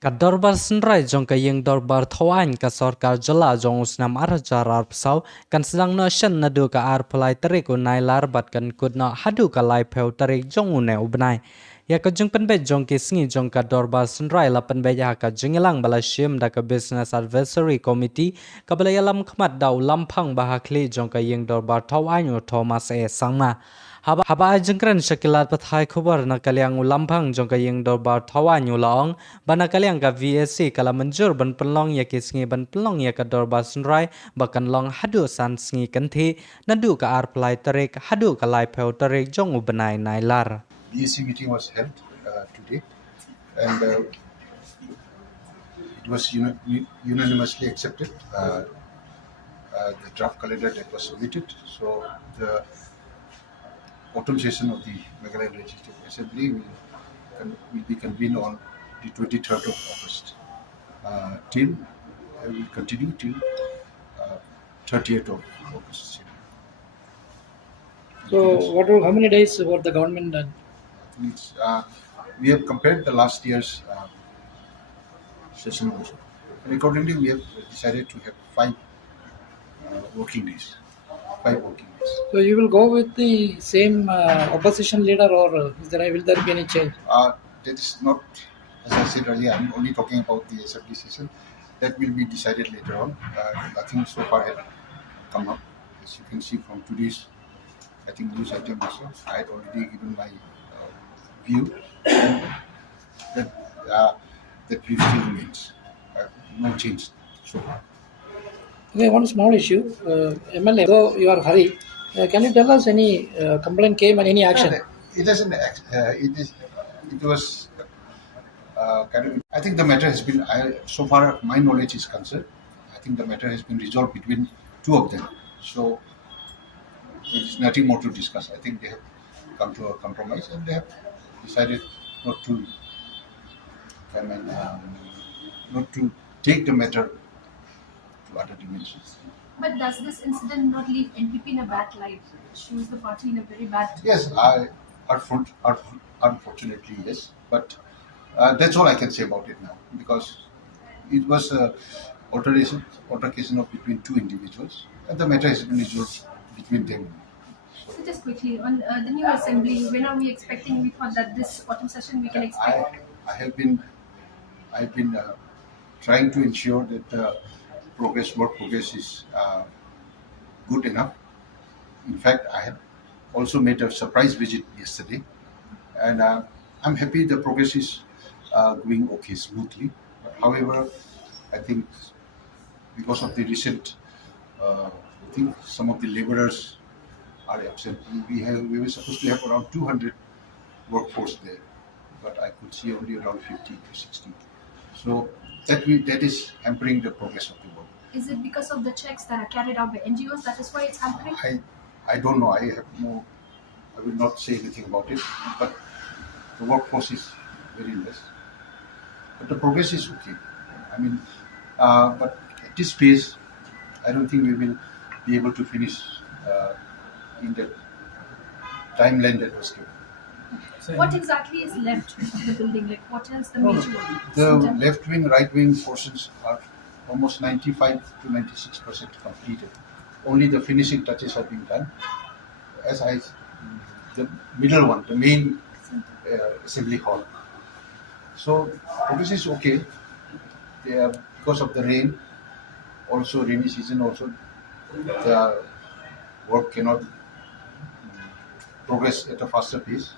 Ka Dorbar Synrai Jong ka yeng Dorbar Thawan ka sorkar Jylla Jong usnam jarar psau kan Sdang no shen na du ka palai Tarik Nailar bat kan kud no hadu ka lai pheu Tarik Jong une ubnai ya ka jung penbe Jong ki sngi Jong ka Dorbar Synrai la penbe ya ka jingilang bala shim da ka business advisory committee ka bala yalam khmat dau lampang bahakli Jong ka yeng Dorbar Thawan u Thomas sangma haba jengkran shakilat pathai khobar na kalyang ulampang jong kayeng Dorbar Thawan ulong bana kalyang ka VSC kala manjur ban penlong ya kisngi ban penlong ya ka Dorbar Synrai bakan long hadu san sngi kanthi nadu ka plai Tarik hadu ka lai pheu Tarik jong ubenai Nailar. VSC meeting was held today, and it was unanimously accepted. The draft calendar that was submitted. So the autumn session of the Meghalaya Legislative Assembly will be convened on the 23rd of August. Will continue till 30th of August. So, how many days were the government done? We have compared the last year's session also, and accordingly we have decided to have 5 working days. 5 working days. So you will go with the same opposition leader, or will there be any change? That is not, as I said earlier, I'm only talking about the assembly session. That will be decided later on. Nothing so far had come up. As you can see from today's, I think, news item also, I had already given my view, and that view still remains. No change so far. Okay, one small issue. MLA, though you are Hari, can you tell us any complaint came and any action? It doesn't. It was kind of. I think the matter has been. So far, my knowledge is concerned, I think the matter has been resolved between 2 of them. So there is nothing more to discuss. I think they have come to a compromise and they have decided not to. Not to take the matter to other dimensions. But does this incident not leave NPP in a bad light? It shows the party in a very bad. Yes, unfortunately, yes. But that's all I can say about it now, because it was an altercation of between 2 individuals, and the matter has been resolved between them. So just quickly on the new assembly, when are we expecting? We thought that this autumn session we can expect. I've been trying to ensure that work progress is good enough. In fact, I had also made a surprise visit yesterday, and I'm happy the progress is going okay, smoothly. But however, I think because of the recent, I think some of the laborers are absent. We were supposed to have around 200 workforce there, but I could see only around 50 to 60. So that is hampering the progress of the work. Is it because of the checks that are carried out by NGOs? That is why it's hampering? I don't know. I will not say anything about it. But the workforce is very less. But the progress is okay. I mean, but at this pace, I don't think we will be able to finish in the timeline that was given. What exactly is left of the building? Like, what else the major one? The left wing, right wing portions are almost 95 to 96% completed. Only the finishing touches have been done. The middle one, the main assembly hall. So progress is okay. Because of the rain, also rainy season, also the work cannot progress at a faster pace.